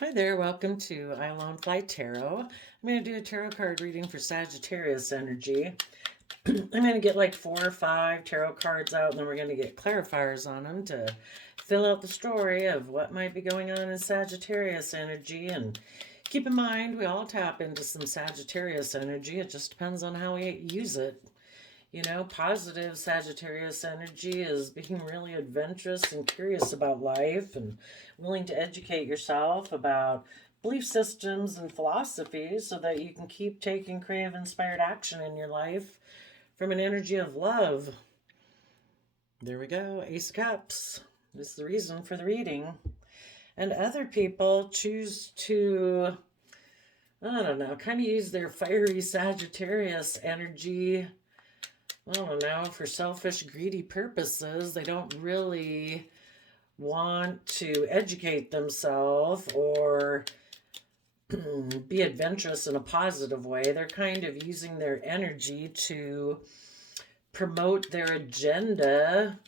Hi there, welcome to I Alone Fly Tarot. I'm going to do a tarot card reading for Sagittarius energy. I'm going to get like 4 or 5 tarot cards out, and then we're going to get clarifiers on them to fill out the story of what might be going on in Sagittarius energy. And keep in mind, we all tap into some Sagittarius energy. It just depends on how we use it. You know, positive Sagittarius energy is being really adventurous and curious about life and willing to educate yourself about belief systems and philosophies so that you can keep taking creative, inspired action in your life from an energy of love. There we go, Ace of Cups. This is the reason for the reading. And other people choose to, I don't know, kind of use their fiery Sagittarius energy, I don't know, for selfish, greedy purposes. They don't really want to educate themselves or be adventurous in a positive way. They're kind of using their energy to promote their agenda,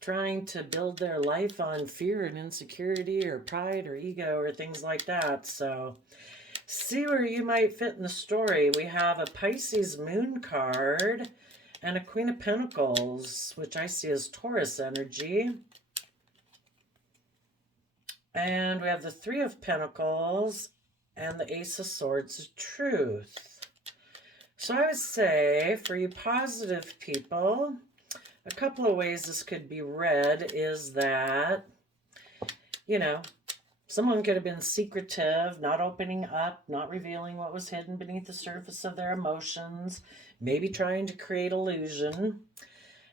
trying to build their life on fear and insecurity or pride or ego or things like that. So see where you might fit in the story. We have a Pisces moon card and a Queen of Pentacles, which I see as Taurus energy. And we have the Three of Pentacles and the Ace of Swords, Truth. So I would say for you positive people, a couple of ways this could be read is that, you know, someone could have been secretive, not opening up, not revealing what was hidden beneath the surface of their emotions, maybe trying to create illusion.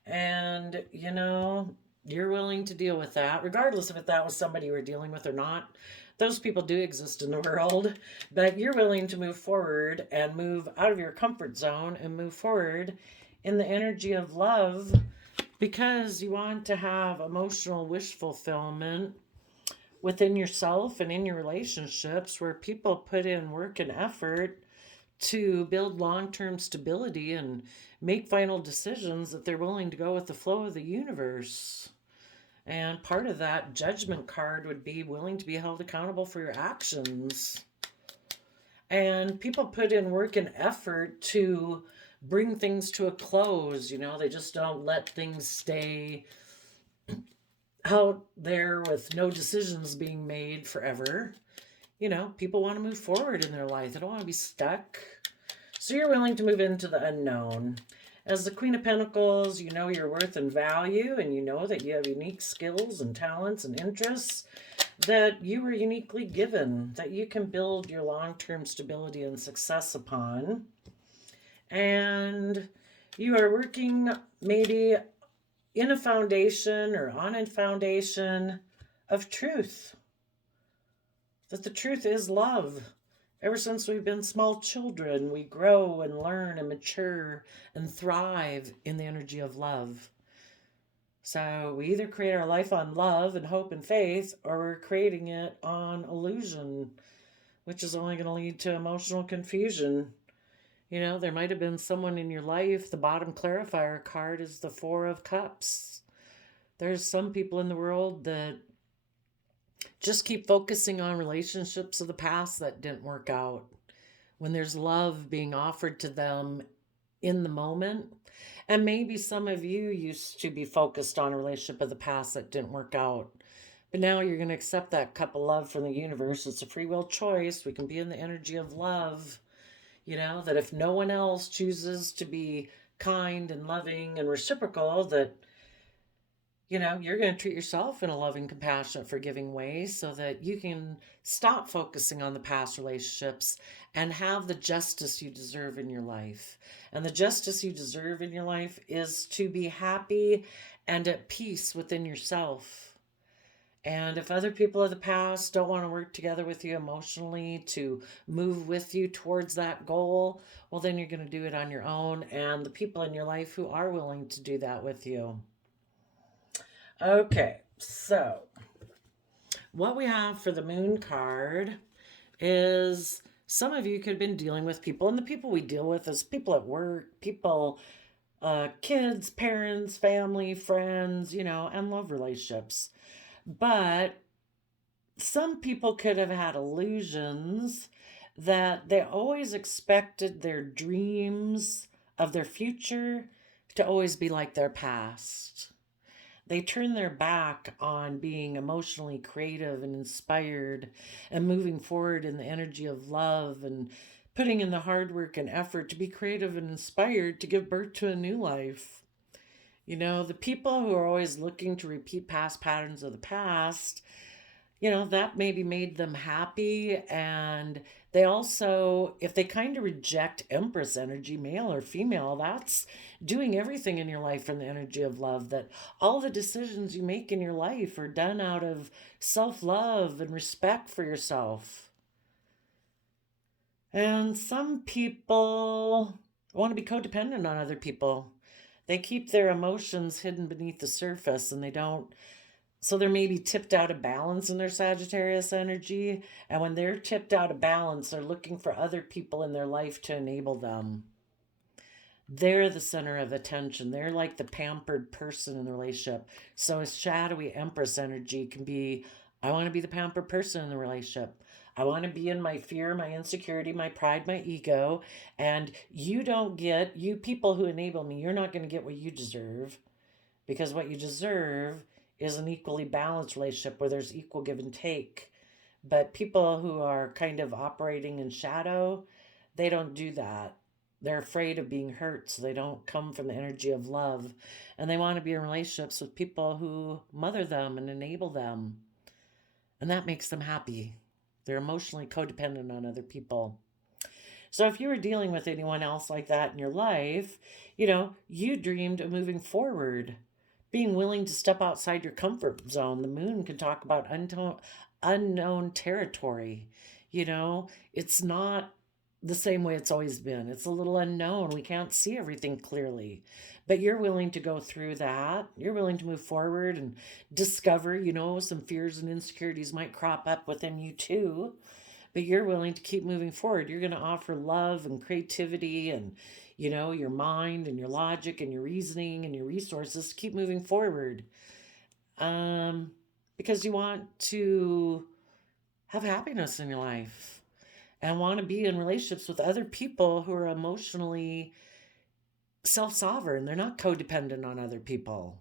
And, you know, you're willing to deal with that, regardless of if that was somebody you were dealing with or not. Those people do exist in the world, but you're willing to move forward and move out of your comfort zone and move forward in the energy of love because you want to have emotional wish fulfillment within yourself and in your relationships where people put in work and effort to build long-term stability and make final decisions that they're willing to go with the flow of the universe. And part of that judgment card would be willing to be held accountable for your actions. And people put in work and effort to bring things to a close. You know, they just don't let things stay out there with no decisions being made forever. You know, people want to move forward in their life. They don't want to be stuck. So you're willing to move into the unknown. As the Queen of Pentacles, you know your worth and value, and you know that you have unique skills and talents and interests that you were uniquely given, that you can build your long-term stability and success upon. And you are working maybe in a foundation or on a foundation of truth. That the truth is love. Ever since we've been small children, we grow and learn and mature and thrive in the energy of love. So we either create our life on love and hope and faith, or we're creating it on illusion, which is only going to lead to emotional confusion. You know, there might have been someone in your life. The bottom clarifier card is the Four of Cups. There's some people in the world that just keep focusing on relationships of the past that didn't work out. When there's love being offered to them in the moment. And maybe some of you used to be focused on a relationship of the past that didn't work out. But now you're going to accept that cup of love from the universe. It's a free will choice. We can be in the energy of love. You know, that if no one else chooses to be kind and loving and reciprocal, that, you know, you're going to treat yourself in a loving, compassionate, forgiving way so that you can stop focusing on the past relationships and have the justice you deserve in your life. And the justice you deserve in your life is to be happy and at peace within yourself. And if other people of the past don't want to work together with you emotionally to move with you towards that goal, well, then you're going to do it on your own. And the people in your life who are willing to do that with you. Okay, so what we have for the moon card is some of you could have been dealing with people, and the people we deal with is people at work, people, kids, parents, family, friends, you know, and love relationships. But some people could have had illusions that they always expected their dreams of their future to always be like their past. They turn their back on being emotionally creative and inspired and moving forward in the energy of love and putting in the hard work and effort to be creative and inspired to give birth to a new life. The people who are always looking to repeat past patterns of the past, that maybe made them happy. And they also, if they kind of reject Empress energy, male or female, that's doing everything in your life from the energy of love, that all the decisions you make in your life are done out of self-love and respect for yourself. And some people want to be codependent on other people. They keep their emotions hidden beneath the surface, and they don't. So they're maybe tipped out of balance in their Sagittarius energy. And when they're tipped out of balance, they're looking for other people in their life to enable them. They're the center of attention. They're like the pampered person in the relationship. So a shadowy Empress energy can be, I want to be the pampered person in the relationship. I want to be in my fear, my insecurity, my pride, my ego. And you people who enable me, you're not going to get what you deserve. Because what you deserve is an equally balanced relationship where there's equal give and take. But people who are kind of operating in shadow, they don't do that. They're afraid of being hurt, so they don't come from the energy of love. And they want to be in relationships with people who mother them and enable them. And that makes them happy. They're emotionally codependent on other people. So if you were dealing with anyone else like that in your life, you dreamed of moving forward, being willing to step outside your comfort zone. The moon can talk about unknown territory. It's not the same way it's always been. It's a little unknown. We can't see everything clearly. But you're willing to go through that. You're willing to move forward and discover, some fears and insecurities might crop up within you too. But you're willing to keep moving forward. You're going to offer love and creativity and, your mind and your logic and your reasoning and your resources to keep moving forward. Because you want to have happiness in your life and want to be in relationships with other people who are emotionally self-sovereign. They're not codependent on other people.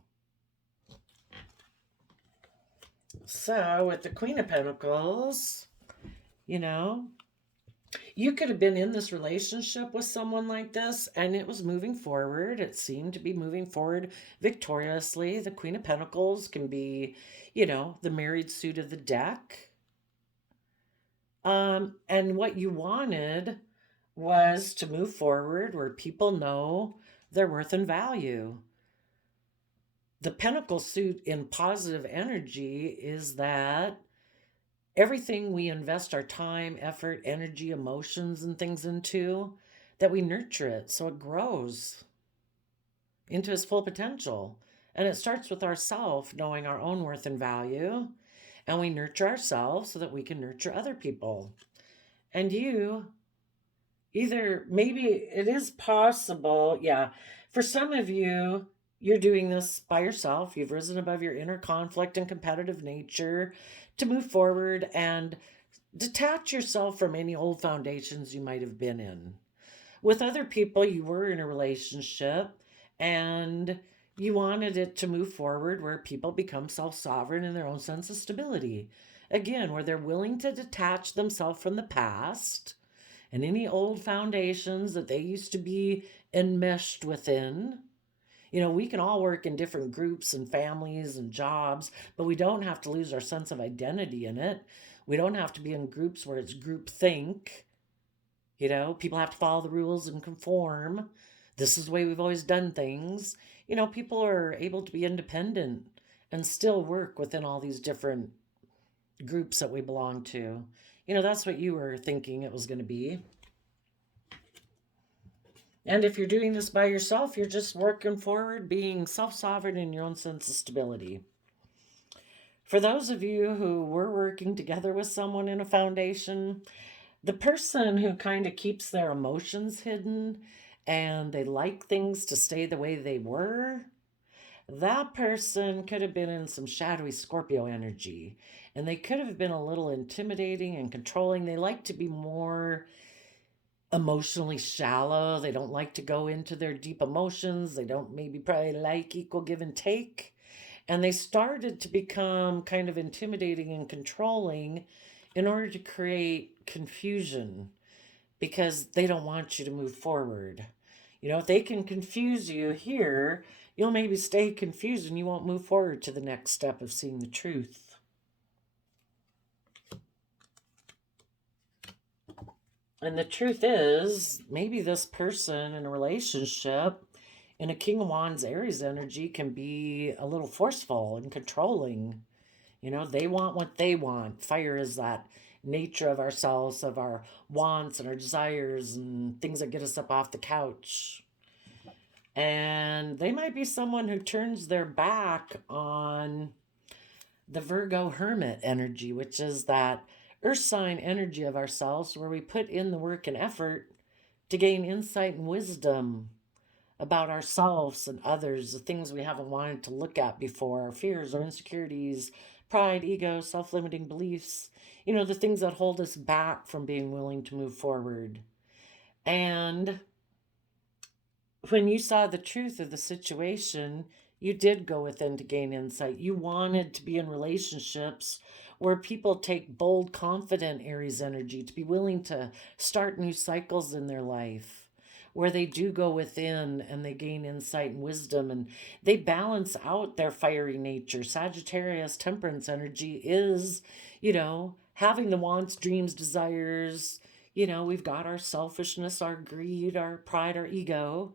So with the Queen of Pentacles, you could have been in this relationship with someone like this and it was moving forward. It seemed to be moving forward victoriously. The Queen of Pentacles can be, the married suit of the deck. And what you wanted was to move forward where people know their worth and value. The Pentacle suit in positive energy is that everything we invest our time, effort, energy, emotions, and things into, that we nurture it so it grows into its full potential. And it starts with ourself knowing our own worth and value. And we nurture ourselves so that we can nurture other people. And maybe it is possible, for some of you, you're doing this by yourself. You've risen above your inner conflict and competitive nature to move forward and detach yourself from any old foundations you might have been in. With other people, you were in a relationship and you wanted it to move forward where people become self-sovereign in their own sense of stability. Again, where they're willing to detach themselves from the past and any old foundations that they used to be enmeshed within. We can all work in different groups and families and jobs, but we don't have to lose our sense of identity in it. We don't have to be in groups where it's group think. People have to follow the rules and conform. This is the way we've always done things. People are able to be independent and still work within all these different groups that we belong to. That's what you were thinking it was going to be. And if you're doing this by yourself, you're just working forward, being self-sovereign in your own sense of stability. For those of you who were working together with someone in a foundation, the person who kind of keeps their emotions hidden and they like things to stay the way they were, that person could have been in some shadowy Scorpio energy, and they could have been a little intimidating and controlling. They like to be more emotionally shallow. They don't like to go into their deep emotions. They don't maybe probably like equal give and take. And they started to become kind of intimidating and controlling in order to create confusion because they don't want you to move forward. You know, if they can confuse you here, you'll maybe stay confused and you won't move forward to the next step of seeing the truth. And the truth is, maybe this person in a relationship in a King of Wands Aries energy can be a little forceful and controlling. You know, they want what they want. Fire is that nature of ourselves, of our wants and our desires and things that get us up off the couch. And they might be someone who turns their back on the Virgo Hermit energy, which is that earth sign energy of ourselves where we put in the work and effort to gain insight and wisdom about ourselves and others, the things we haven't wanted to look at before, our fears, our insecurities, pride, ego, self-limiting beliefs, you know, the things that hold us back from being willing to move forward. And when you saw the truth of the situation, you did go within to gain insight. You wanted to be in relationships where people take bold, confident Aries energy, to be willing to start new cycles in their life, where they do go within and they gain insight and wisdom and they balance out their fiery nature. Sagittarius Temperance energy is, you know, having the wants, dreams, desires. You know, we've got our selfishness, our greed, our pride, our ego,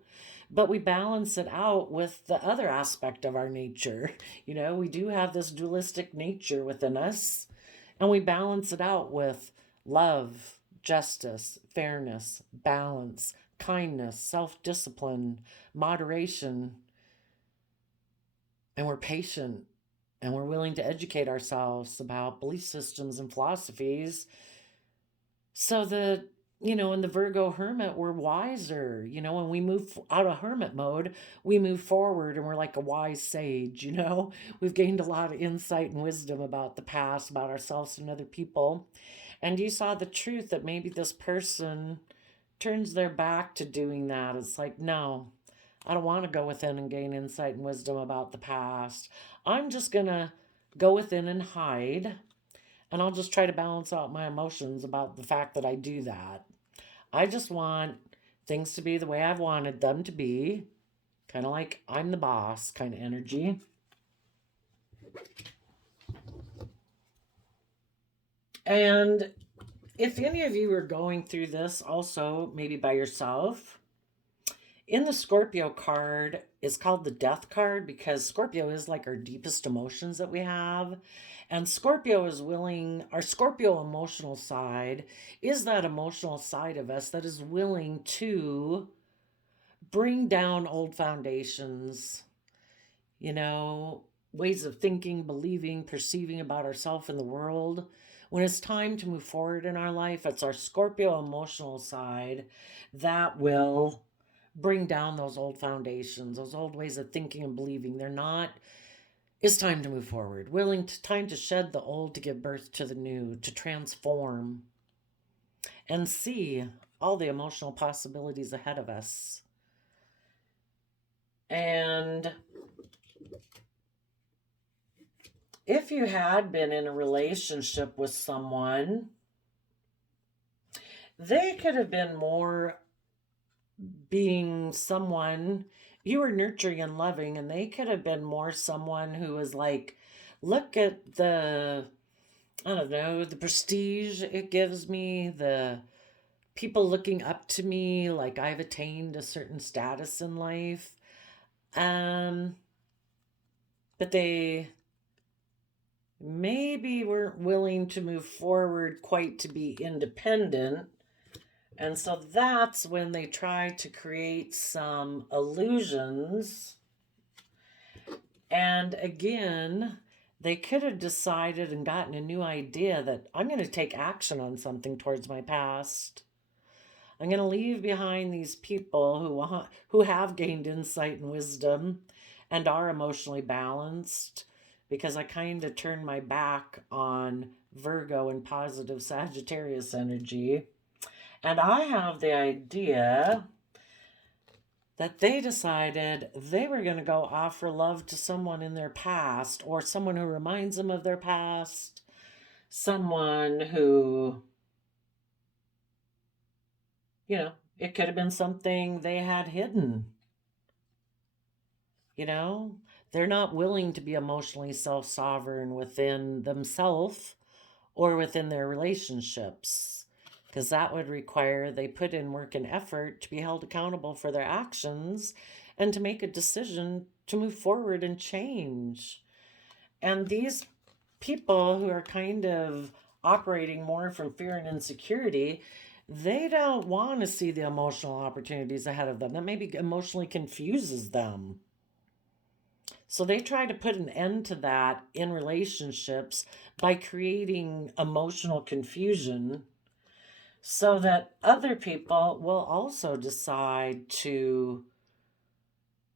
but we balance it out with the other aspect of our nature. You know, we do have this dualistic nature within us, and we balance it out with love, justice, fairness, balance, kindness, self-discipline, moderation, and we're patient and we're willing to educate ourselves about belief systems and philosophies so that, you know, in the Virgo Hermit, we're wiser. You know, when we move out of hermit mode, we move forward and we're like a wise sage, you know. We've gained a lot of insight and wisdom about the past, about ourselves and other people. And you saw the truth that maybe this person turns their back to doing that. It's like, no, I don't want to go within and gain insight and wisdom about the past. I'm just going to go within and hide. And I'll just try to balance out my emotions about the fact that I do that. I just want things to be the way I've wanted them to be. Kind of like I'm the boss kind of energy. And if any of you are going through this also, maybe by yourself, in the Scorpio card, it's called the Death card because Scorpio is like our deepest emotions that we have. And Scorpio is willing, our Scorpio emotional side is that emotional side of us that is willing to bring down old foundations, you know, ways of thinking, believing, perceiving about ourselves and the world. When it's time to move forward in our life, it's our Scorpio emotional side that will bring down those old foundations, those old ways of thinking and believing. They're not, it's time to move forward, time to shed the old to give birth to the new, to transform and see all the emotional possibilities ahead of us. And if you had been in a relationship with someone, they could have been more being someone you were nurturing and loving, and they could have been more someone who was like, look at the, I don't know, the prestige it gives me, the people looking up to me like I've attained a certain status in life. But they maybe weren't willing to move forward quite to be independent. And so that's when they try to create some illusions. And again, they could have decided and gotten a new idea that I'm going to take action on something towards my past. I'm going to leave behind these people who have gained insight and wisdom, and are emotionally balanced, because I kind of turned my back on Virgo and positive Sagittarius energy. And I have the idea that they decided they were going to go offer love to someone in their past, or someone who reminds them of their past, someone who, you know, it could have been something they had hidden. You know, they're not willing to be emotionally self-sovereign within themselves or within their relationships, because that would require they put in work and effort to be held accountable for their actions and to make a decision to move forward and change. And these people who are kind of operating more from fear and insecurity, they don't want to see the emotional opportunities ahead of them. That maybe emotionally confuses them. So they try to put an end to that in relationships by creating emotional confusion, so that other people will also decide to,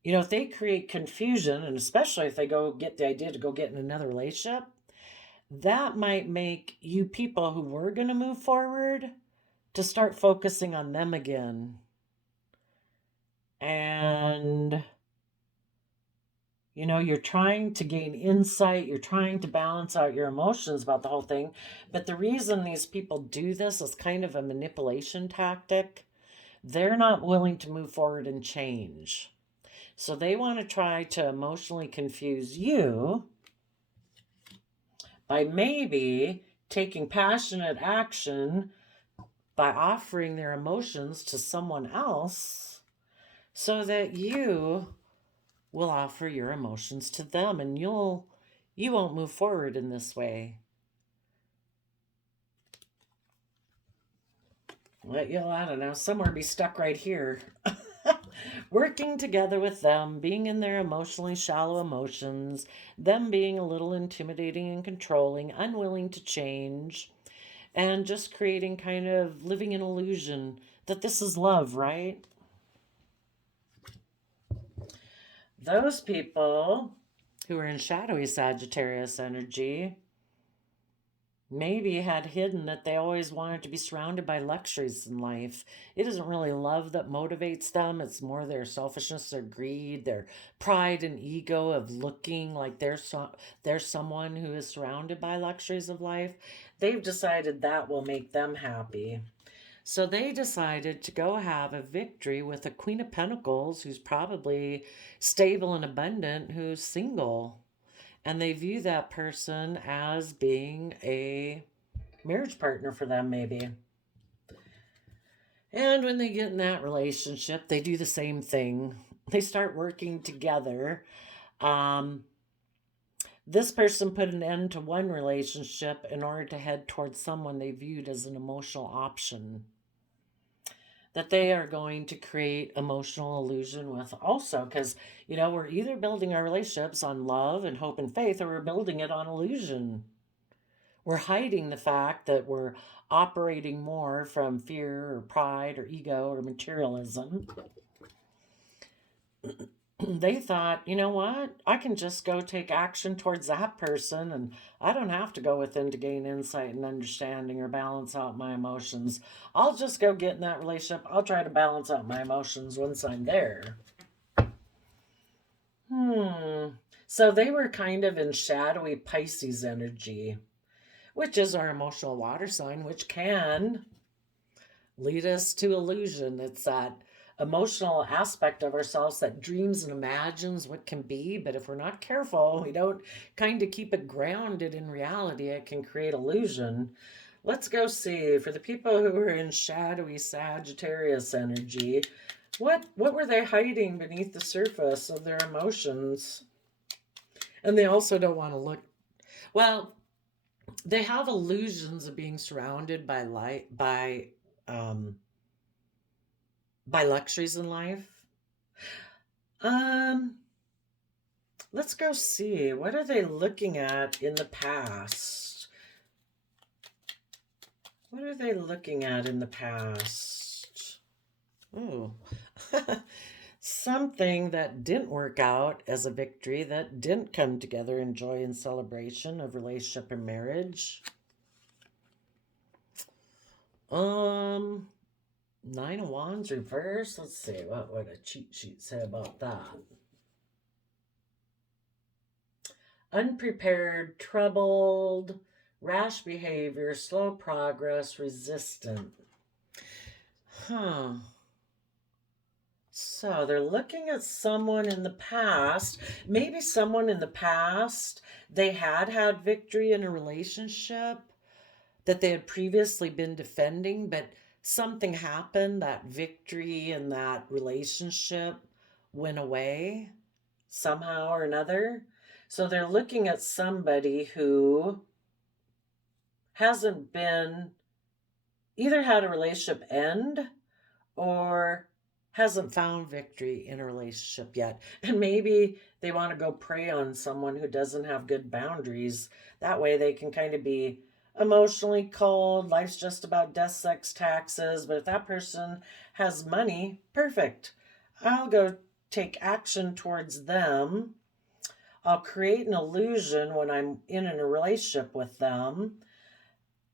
you know, if they create confusion, and especially if they go get the idea to go get in another relationship, that might make you people who were going to move forward to start focusing on them again. And, you know, you're trying to gain insight, you're trying to balance out your emotions about the whole thing. But the reason these people do this is kind of a manipulation tactic. They're not willing to move forward and change. So they want to try to emotionally confuse you by maybe taking passionate action by offering their emotions to someone else, so that you will offer your emotions to them, and you won't move forward in this way. Let you'll, I don't know, somewhere be stuck right here. Working together with them, being in their emotionally shallow emotions, them being a little intimidating and controlling, unwilling to change, and just creating kind of living an illusion that this is love, right? Those people who are in shadowy Sagittarius energy maybe had hidden that they always wanted to be surrounded by luxuries in life. It isn't really love that motivates them. It's more their selfishness, their greed, their pride and ego of looking like they're someone who is surrounded by luxuries of life. They've decided that will make them happy. So they decided to go have a victory with a Queen of Pentacles who's probably stable and abundant, who's single. And they view that person as being a marriage partner for them, maybe. And when they get in that relationship, they do the same thing. They start working together. This person put an end to one relationship in order to head towards someone they viewed as an emotional option that they are going to create emotional illusion with also, because, you know, we're either building our relationships on love and hope and faith, or we're building it on illusion. We're hiding the fact that we're operating more from fear or pride or ego or materialism. They thought, you know what, I can just go take action towards that person, and I don't have to go within to gain insight and understanding or balance out my emotions. I'll just go get in that relationship. I'll try to balance out my emotions once I'm there. So they were kind of in shadowy Pisces energy, which is our emotional water sign, which can lead us to illusion. It's that emotional aspect of ourselves that dreams and imagines what can be, but if we're not careful, we don't kind of keep it grounded in reality, it can create illusion. Let's go see, for the people who are in shadowy Sagittarius energy, what were they hiding beneath the surface of their emotions? And they also don't want to look, well, they have illusions of being surrounded by light, by luxuries in life. Let's go see. What are they looking at in the past? What are they looking at in the past? Oh. something that didn't work out as a victory, that didn't come together in joy and celebration of relationship and marriage. Nine of Wands reverse. Let's see, what would a cheat sheet say about that? Unprepared, troubled, rash behavior, slow progress, resistant. So they're looking at someone in the past. Maybe someone in the past, they had victory in a relationship that they had previously been defending, but something happened, that victory in that relationship went away somehow or another. So they're looking at somebody who hasn't been, either had a relationship end or hasn't found victory in a relationship yet. And maybe they want to go prey on someone who doesn't have good boundaries. That way they can kind of be emotionally cold. Life's just about death, sex, taxes. But if that person has money, perfect. I'll go take action towards them. I'll create an illusion when I'm in a relationship with them.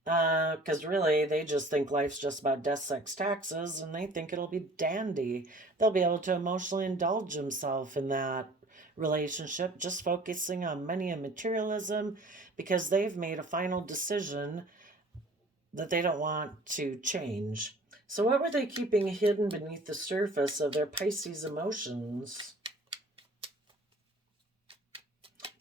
Because really, they just think life's just about death, sex, taxes, and they think it'll be dandy. They'll be able to emotionally indulge themselves in that relationship, just focusing on money and materialism, because they've made a final decision that they don't want to change. So what were they keeping hidden beneath the surface of their Pisces emotions?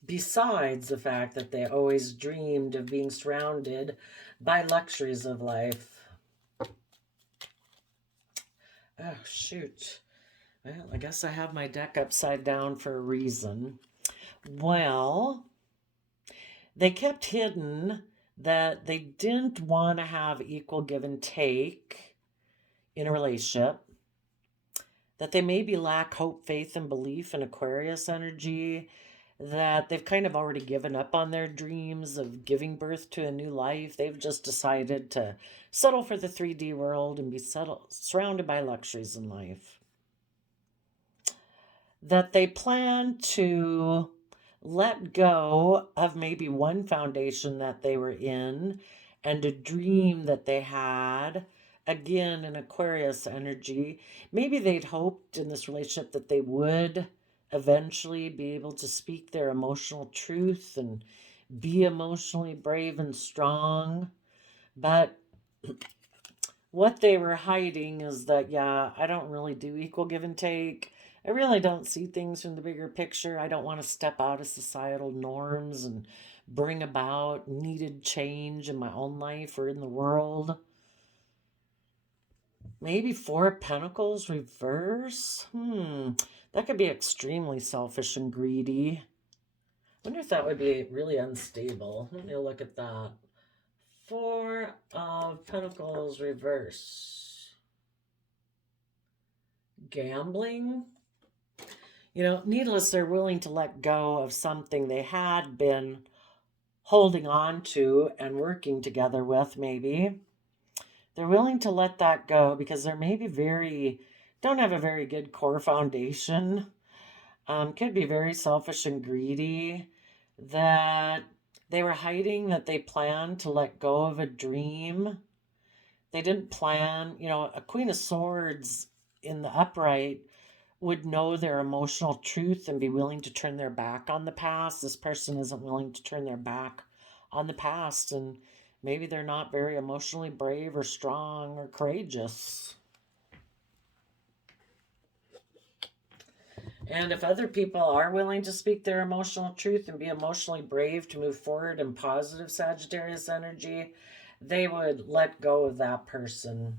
Besides the fact that they always dreamed of being surrounded by luxuries of life. Oh, shoot. Well, I guess I have my deck upside down for a reason. Well, they kept hidden that they didn't want to have equal give and take in a relationship, that they maybe lack hope, faith, and belief in Aquarius energy, that they've kind of already given up on their dreams of giving birth to a new life. They've just decided to settle for the 3D world and be surrounded by luxuries in life. That they plan to let go of maybe one foundation that they were in and a dream that they had, again in Aquarius energy. Maybe they'd hoped in this relationship that they would eventually be able to speak their emotional truth and be emotionally brave and strong. But what they were hiding is that, yeah, I don't really do equal give and take. I really don't see things from the bigger picture. I don't want to step out of societal norms and bring about needed change in my own life or in the world. Maybe Four of Pentacles reverse. That could be extremely selfish and greedy. I wonder if that would be really unstable. Let me look at that. Four of Pentacles reverse. Gambling. You know, needless, they're willing to let go of something they had been holding on to and working together with, maybe. They're willing to let that go because they're maybe don't have a very good core foundation. Could be very selfish and greedy. That they were hiding that they planned to let go of a dream. They didn't plan, a Queen of Swords in the upright would know their emotional truth and be willing to turn their back on the past. This person isn't willing to turn their back on the past, and maybe they're not very emotionally brave or strong or courageous. And if other people are willing to speak their emotional truth and be emotionally brave to move forward in positive Sagittarius energy, they would let go of that person.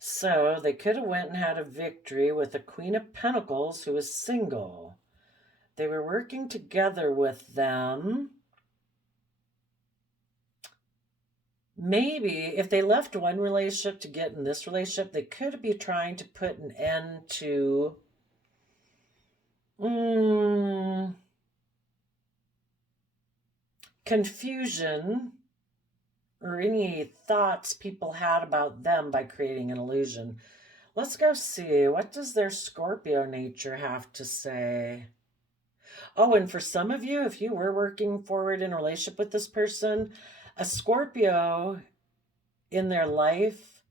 So they could have went and had a victory with the Queen of Pentacles who was single. They were working together with them. Maybe if they left one relationship to get in this relationship, they could be trying to put an end to confusion or any thoughts people had about them by creating an illusion. Let's go see. What does their Scorpio nature have to say? Oh, and for some of you, if you were working forward in a relationship with this person, a Scorpio in their life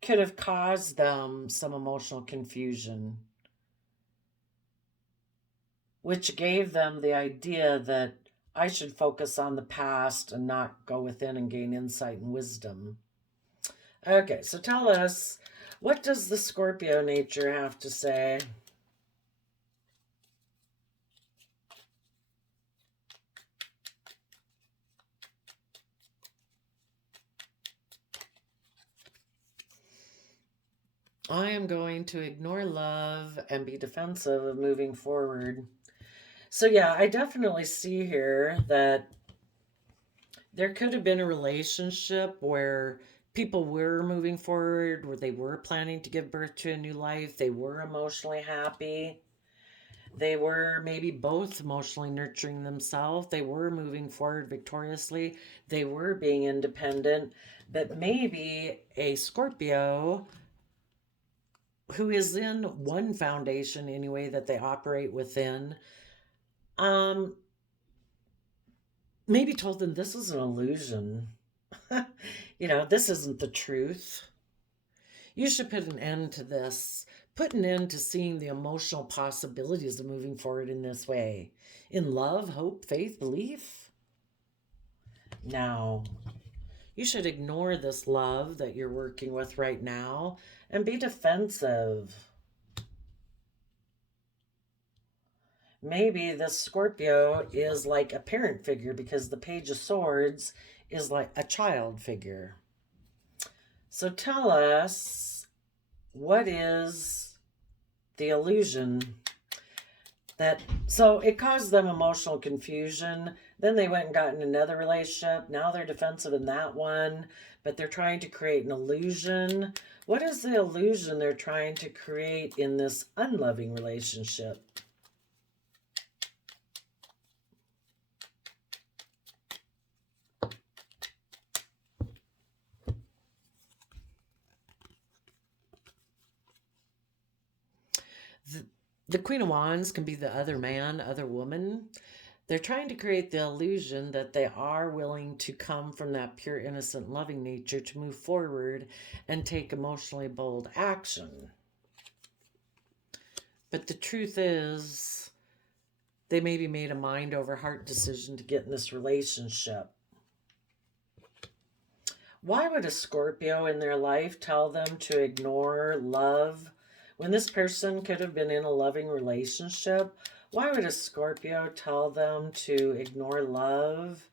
could have caused them some emotional confusion, which gave them the idea that I should focus on the past and not go within and gain insight and wisdom. Okay, so tell us, what does the Scorpio nature have to say? I am going to ignore love and be defensive of moving forward. So yeah, I definitely see here that there could have been a relationship where people were moving forward, where they were planning to give birth to a new life, they were emotionally happy, they were maybe both emotionally nurturing themselves, they were moving forward victoriously, they were being independent, but maybe a Scorpio who is in one foundation anyway that they operate within, um, maybe told them this is an illusion. This isn't the truth. You should put an end to this. Put an end to seeing the emotional possibilities of moving forward in this way. In love, hope, faith, belief. Now, you should ignore this love that you're working with right now and be defensive. Maybe the Scorpio is like a parent figure because the Page of Swords is like a child figure. So tell us, what is the illusion so it caused them emotional confusion. Then they went and got in another relationship. Now they're defensive in that one, but they're trying to create an illusion. What is the illusion they're trying to create in this unloving relationship? The Queen of Wands can be the other man, other woman. They're trying to create the illusion that they are willing to come from that pure, innocent, loving nature to move forward and take emotionally bold action. But the truth is, they maybe made a mind over heart decision to get in this relationship. Why would a Scorpio in their life tell them to ignore love when this person could have been in a loving relationship? Why would a Scorpio tell them to ignore love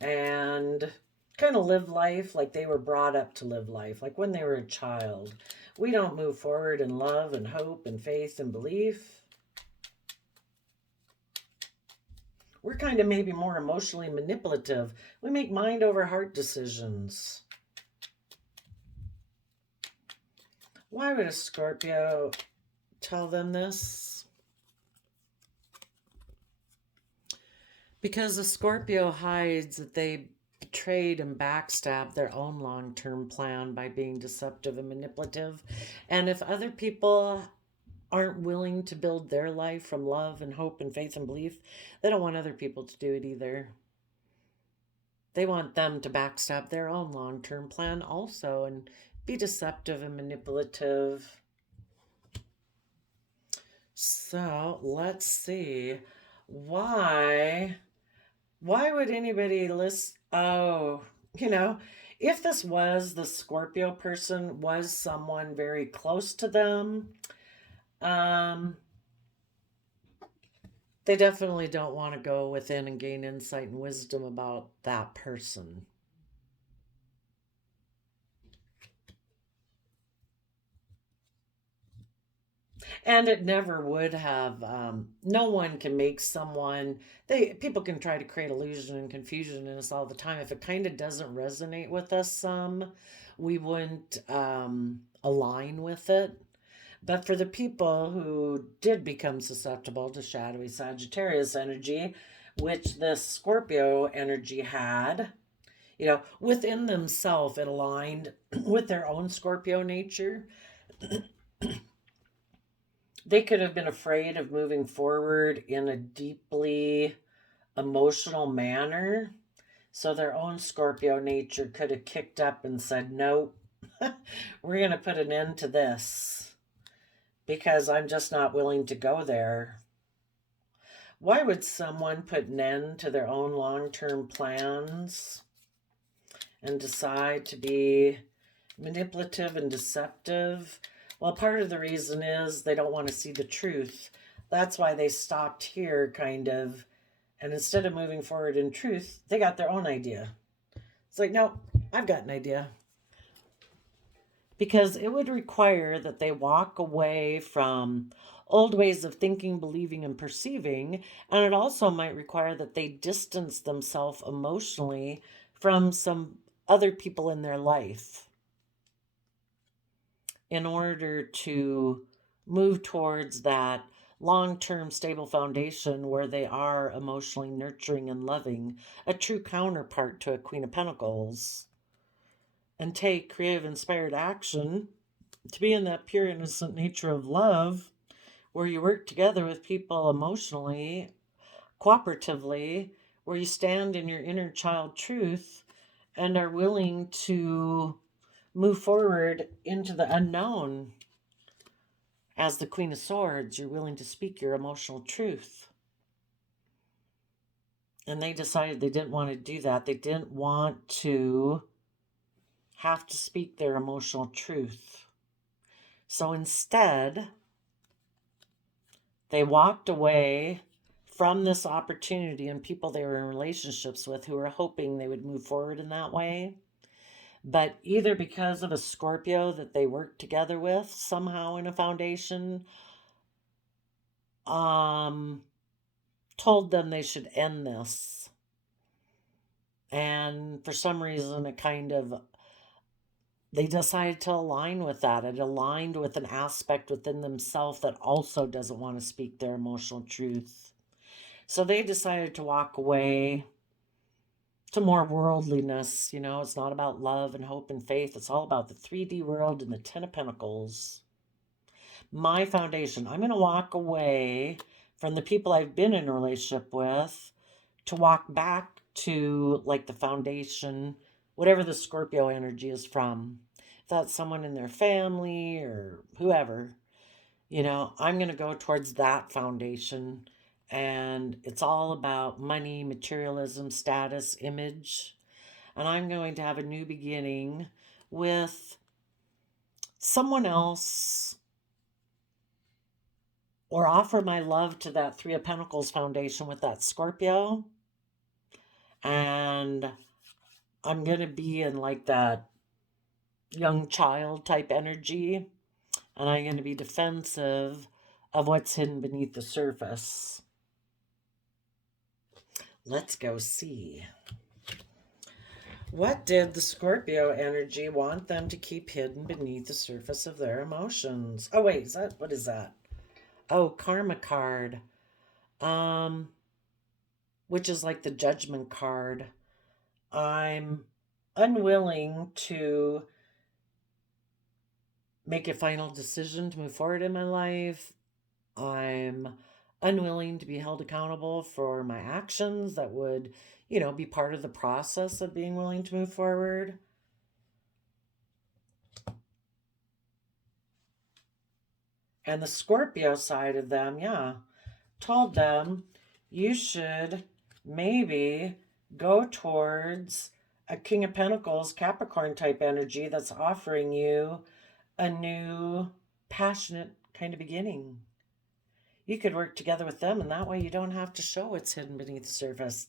and kind of live life like they were brought up to live life, like when they were a child? We don't move forward in love and hope and faith and belief. We're kind of maybe more emotionally manipulative. We make mind over heart decisions. Why would a Scorpio tell them this? Because a Scorpio hides that they betrayed and backstabbed their own long-term plan by being deceptive and manipulative. And if other people aren't willing to build their life from love and hope and faith and belief, they don't want other people to do it either. They want them to backstab their own long-term plan also and be deceptive and manipulative. So let's see. Why would anybody listen? Oh, if this was the Scorpio person, was someone very close to them, they definitely don't want to go within and gain insight and wisdom about that person. And it never would have. No one can make someone. People can try to create illusion and confusion in us all the time. If it kind of doesn't resonate with us, we wouldn't align with it. But for the people who did become susceptible to shadowy Sagittarius energy, which the Scorpio energy had, within themselves, it aligned with their own Scorpio nature. They could have been afraid of moving forward in a deeply emotional manner. So their own Scorpio nature could have kicked up and said, nope, we're going to put an end to this because I'm just not willing to go there. Why would someone put an end to their own long-term plans and decide to be manipulative and deceptive? Well, part of the reason is they don't want to see the truth. That's why they stopped here, kind of. And instead of moving forward in truth, they got their own idea. It's like, no, I've got an idea. Because it would require that they walk away from old ways of thinking, believing, and perceiving. And it also might require that they distance themselves emotionally from some other people in their life in order to move towards that long-term stable foundation where they are emotionally nurturing and loving, a true counterpart to a Queen of Pentacles, and take creative, inspired action to be in that pure, innocent nature of love where you work together with people emotionally, cooperatively, where you stand in your inner child truth and are willing to move forward into the unknown. As the Queen of Swords, you're willing to speak your emotional truth. And they decided they didn't want to do that. They didn't want to have to speak their emotional truth. So instead, they walked away from this opportunity and people they were in relationships with who were hoping they would move forward in that way. But either because of a Scorpio that they worked together with somehow in a foundation, told them they should end this. And for some reason, they decided to align with that. It aligned with an aspect within themselves that also doesn't want to speak their emotional truth. So they decided to walk away to more worldliness. It's not about love and hope and faith. It's all about the 3D world and the 10 of Pentacles. My foundation. I'm going to walk away from the people I've been in a relationship with to walk back to like the foundation, whatever the Scorpio energy is from. If that's someone in their family or whoever, I'm going to go towards that foundation. And it's all about money, materialism, status, image. And I'm going to have a new beginning with someone else, or offer my love to that 3 of Pentacles foundation with that Scorpio. And I'm going to be in like that young child type energy. And I'm going to be defensive of what's hidden beneath the surface. Let's go see. What did the Scorpio energy want them to keep hidden beneath the surface of their emotions? Oh, wait, what is that? Oh, Karma card. Which is like the Judgment card. I'm unwilling to make a final decision to move forward in my life. I'm unwilling to be held accountable for my actions that would, be part of the process of being willing to move forward. And the Scorpio side of them, told them you should maybe go towards a King of Pentacles, Capricorn type energy that's offering you a new, passionate kind of beginning. You could work together with them, and that way you don't have to show what's hidden beneath the surface.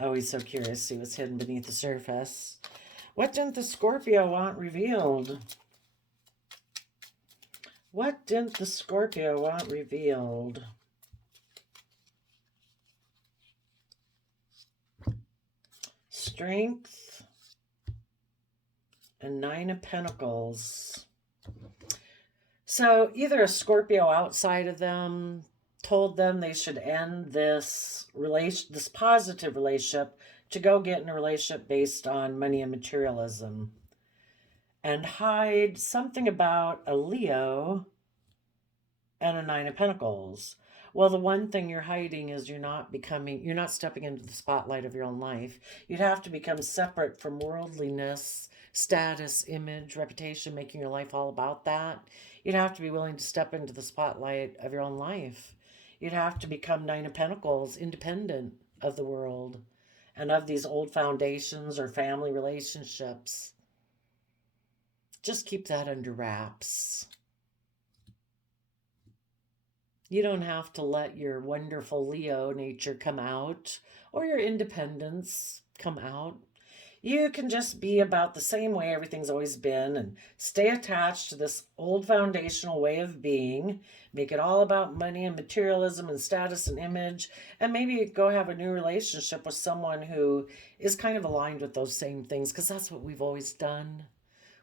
Always so curious to see what's hidden beneath the surface. What didn't the Scorpio want revealed? What didn't the Scorpio want revealed? Strength and 9 of Pentacles. So either a Scorpio outside of them told them they should end this positive relationship to go get in a relationship based on money and materialism, and hide something about a Leo and a Nine of Pentacles. Well, the one thing you're hiding is you're not stepping into the spotlight of your own life. You'd have to become separate from worldliness, status, image, reputation, making your life all about that. You'd have to be willing to step into the spotlight of your own life. You'd have to become Nine of Pentacles, independent of the world and of these old foundations or family relationships. Just keep that under wraps. You don't have to let your wonderful Leo nature come out or your independence come out. You can just be about the same way everything's always been and stay attached to this old foundational way of being. Make it all about money and materialism and status and image. And maybe go have a new relationship with someone who is kind of aligned with those same things, because that's what we've always done.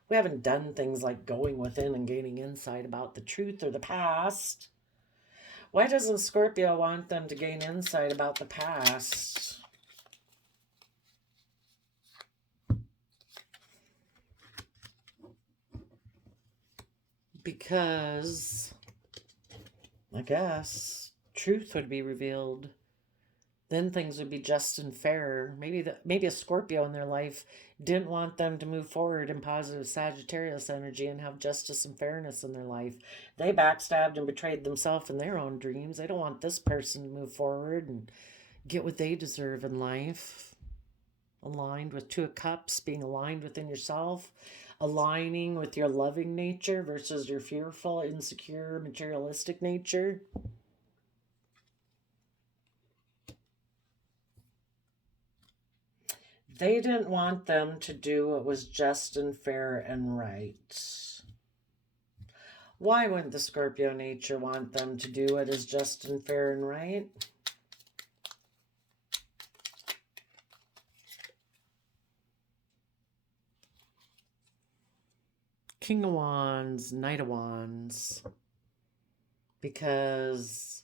We haven't done things like going within and gaining insight about the truth or the past. Why doesn't Scorpio want them to gain insight about the past? Because, I guess, truth would be revealed. Then things would be just and fair. Maybe a Scorpio in their life didn't want them to move forward in positive Sagittarius energy and have justice and fairness in their life. They backstabbed and betrayed themselves in their own dreams. They don't want this person to move forward and get what they deserve in life. Aligned with Two of Cups, being aligned within yourself, aligning with your loving nature versus your fearful, insecure, materialistic nature. They didn't want them to do what was just and fair and right. Why wouldn't the Scorpio nature want them to do what is just and fair and right? King of Wands, Knight of Wands. Because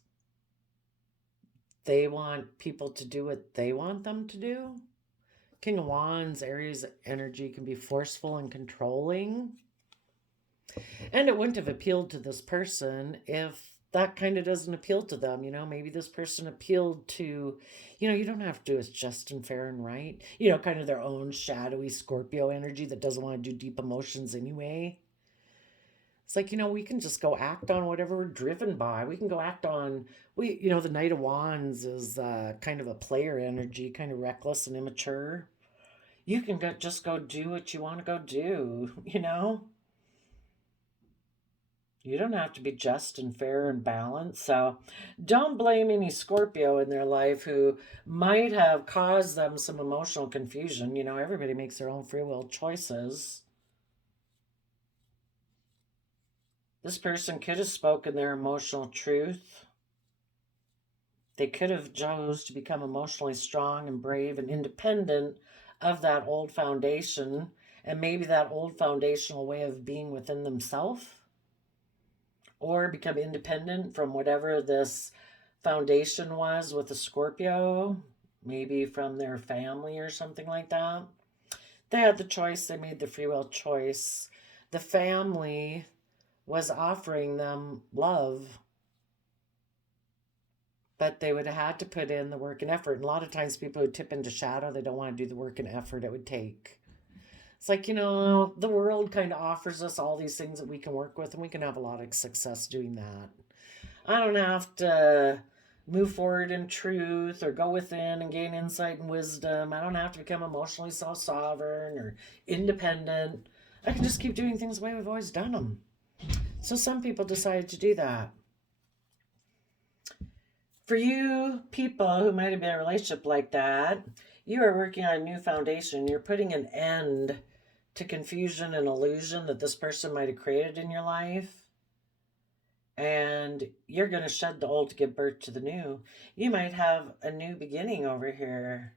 they want people to do what they want them to do. King of Wands, Aries energy can be forceful and controlling. And it wouldn't have appealed to this person if that kind of doesn't appeal to them. Maybe this person appealed to, you don't have to do it's just and fair and right. Kind of their own shadowy Scorpio energy that doesn't want to do deep emotions anyway. It's like, we can just go act on whatever we're driven by. We can go act on, the Knight of Wands is kind of a player energy, kind of reckless and immature. You can just go do what you want to go do, You don't have to be just and fair and balanced. So don't blame any Scorpio in their life who might have caused them some emotional confusion. Everybody makes their own free will choices. This person could have spoken their emotional truth. They could have chose to become emotionally strong and brave and independent of that old foundation, and maybe that old foundational way of being within themselves, or become independent from whatever this foundation was with a Scorpio, maybe from their family or something like that. They had the choice. They made the free will choice. The family was offering them love, but they would have had to put in the work and effort. And a lot of times people who tip into shadow, they don't want to do the work and effort it would take. It's like, the world kind of offers us all these things that we can work with, and we can have a lot of success doing that. I don't have to move forward in truth or go within and gain insight and wisdom. I don't have to become emotionally self-sovereign or independent. I can just keep doing things the way we've always done them. So some people decided to do that. For you people who might have been in a relationship like that, you are working on a new foundation. You're putting an end to confusion and illusion that this person might have created in your life. And you're going to shed the old to give birth to the new. You might have a new beginning over here.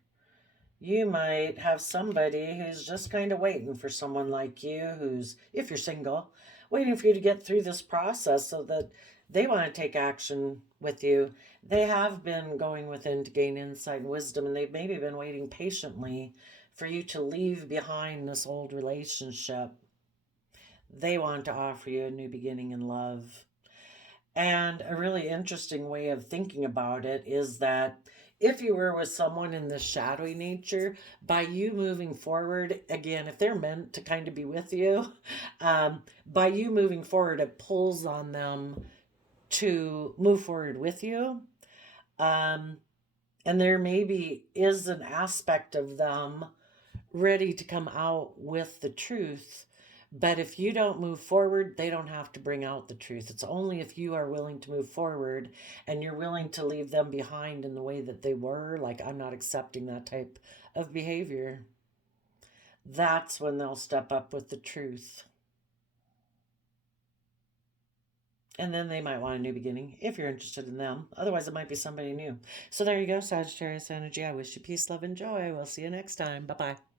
You might have somebody who's just kind of waiting for someone like you who's, if you're single, waiting for you to get through this process so that they want to take action with you. They have been going within to gain insight and wisdom, and they've maybe been waiting patiently for you to leave behind this old relationship. They want to offer you a new beginning in love. And a really interesting way of thinking about it is that if you were with someone in this shadowy nature, by you moving forward, again, if they're meant to kind of be with you, by you moving forward, it pulls on them to move forward with you. Um, and there maybe is an aspect of them ready to come out with the truth. But if you don't move forward, they don't have to bring out the truth. It's only if you are willing to move forward and you're willing to leave them behind in the way that they were, like, I'm not accepting that type of behavior. That's when they'll step up with the truth. And then they might want a new beginning if you're interested in them. Otherwise, it might be somebody new. So there you go, Sagittarius energy. I wish you peace, love, and joy. We'll see you next time. Bye bye.